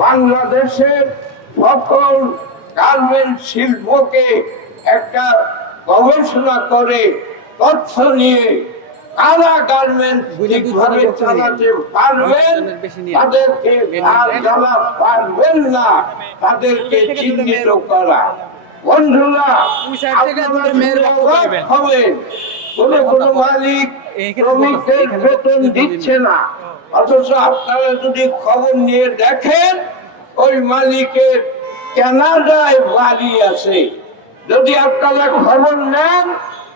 বাংলাদেশের সকল গার্মেন্ট শিল্পকে একটা গবেষণা করে তথ্য নিয়ে কারা গার্মেন্ট ঠিকভাবে চালাতে পারবেন, তাদেরকে আর যারা পারবেন না তাদেরকে চিহ্নিত করা। বন্ধুরা, হবে কোন মালিক শ্রমিকদের বেতন দিচ্ছে না, অথচ আপনারা যদি খবর নিয়ে দেখেন ওই মালিকের কানাডায় বাড়ি আছে। যদি আপনারা খবর নেন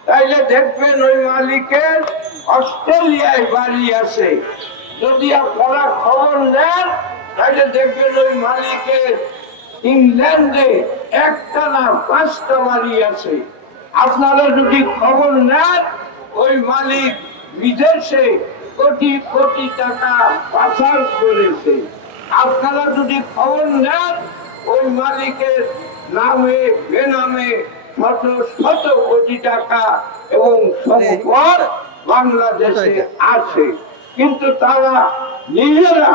তাইলে দেখবেন ওই মালিকের অস্ট্রেলিয়ায় বাড়ি আছে। যদি আপনারা খবর নেন তাইলে দেখবেন ওই মালিকের ইংল্যান্ডে একটা না 5টা বাড়ি আছে। আপনারা যদি খবর নেন ওই মালিক বিদেশে কোটি কোটি টাকা পাচার করেছে। আপনারা যদি খবর নেন ওই মালিকের নামে বেনামে শত শত কোটি টাকা এবং সম্পদ বাংলাদেশে আছে, কিন্তু তারা নিজেরা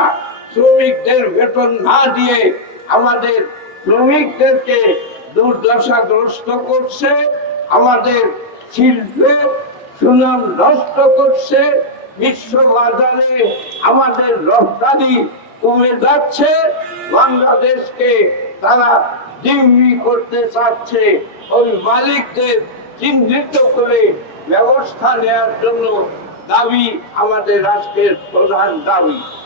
শ্রমিকদের বেতন না দিয়ে আমাদের শ্রমিকদেরকে দুর্দশাগ্রস্ত করছে, আমাদের শিল্পের সুনাম নষ্ট করছে। বিশ্ব বাজারে আমাদের রপ্তানি কমে যাচ্ছে, বাংলাদেশকে তারা জিম্মি করতে চাচ্ছে। ওই মালিকদের চিহ্নিত করে ব্যবস্থা নেওয়ার জন্য দাবি আমাদের রাষ্ট্রের প্রধান দাবি।